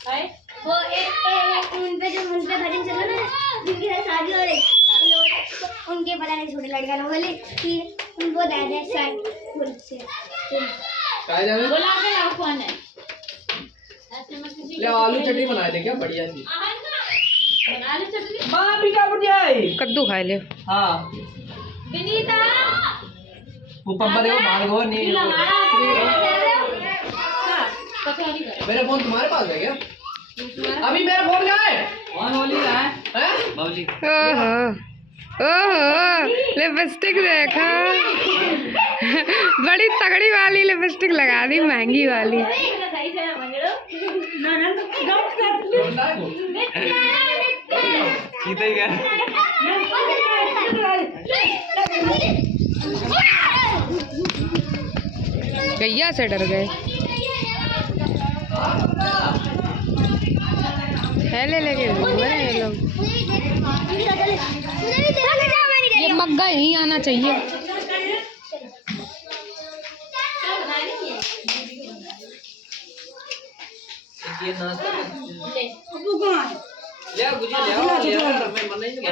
वो एक उन पे भजन चला ना, जिनकी शादी हो रही, उनके पता नहीं छोटे लड़का लोग बोले कि उनको दे दे शर्ट फुल से। काय जावे? बुला के लाओ कौन है? ले आलू चटनी बनाए थे क्या बढ़िया सी। बना ले चटनी। मां भी क्या बढ़ जाए? कद्दू खा ले। हां विनीता वो पप्पा देखो भागो नहीं। मेरा फोन तुम्हारे पास है क्या? अभी मेरा फोन कहाँ है? कौन बोली रहा है? हैं? बाबूजी। ओहो ओहो लिपस्टिक देखा। बड़ी तगड़ी वाली लिपस्टिक लगा दी, महंगी वाली। सीधा ही गया। गैया से डर गए। थैले लेके घूम रहे हैं ये लोग। ये मग्गा यहीं आना चाहिए। ये नाश्ता ले गुजिया ले आओ, ले आओ, मैं मना ही नहीं।